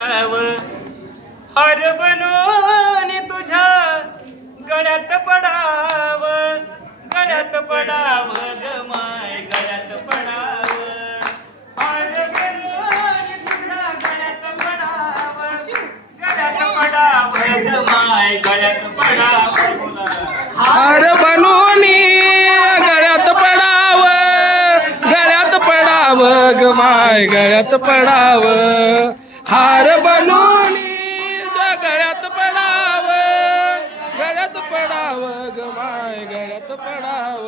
हार बनून तुझ्या गळ्यात पडाव, गळ्यात पडाव ग माय, गळ्यात पडाव. हार बनून तुझ्या गळ्यात पडाव, गळ्यात पडाव ग माय, गळ्यात पडाव. हार बनून गळ्यात पडाव, गळ्यात पडाव ग माय, गळ्यात पडाव. हार बनून गळ्यात पडाव, गळ्यात पडाव ग माय, गळ्यात पडाव.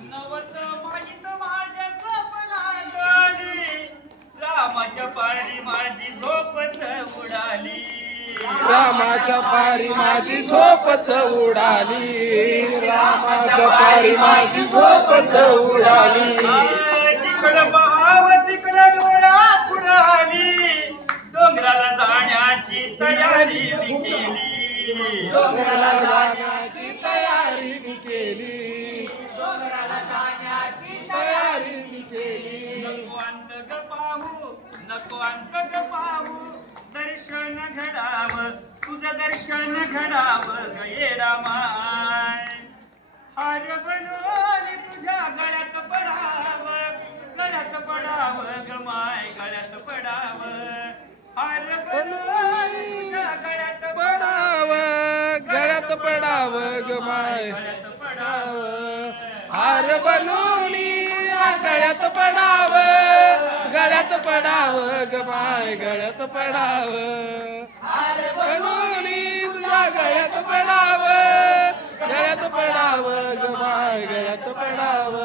नवत माहित माझ्या स्वप्नात रामाच्या पारी माझी झोपच उडाली, रामाच्या पारी माझी झोपच उडाली, रामाच्या पारी माझी झोपच उडाली. जिकडं बहाव तिकडं डोळा पुढाली, डोंगराला जाण्याची तयारी मी केली, डोंगराला जाण्याची तयारी मी केली, डोंगराला जाण्याची तयारी मी केली. नको अंत ग पाहू, नको अंत ग पाहू, दर्शन घडाव तुझं दर्शन घडाव ग येडा माय. हार बनून तुझ्या गळ्यात पडाव, गळ्यात पडाव ग माय, गळ्यात पडाव. हार बनून तुझ्या गळ्यात पडाव, गळ्यात पडाव ग माय, गळ्यात पडाव. हार बनून गळ्यात पडाव, गळ्यात पडाव ग माय, गळ्यात पडाव. हार बनून तुझ्या गळ्यात पडाव, गळ्यात पडाव ग माय, गळ्यात पडाव.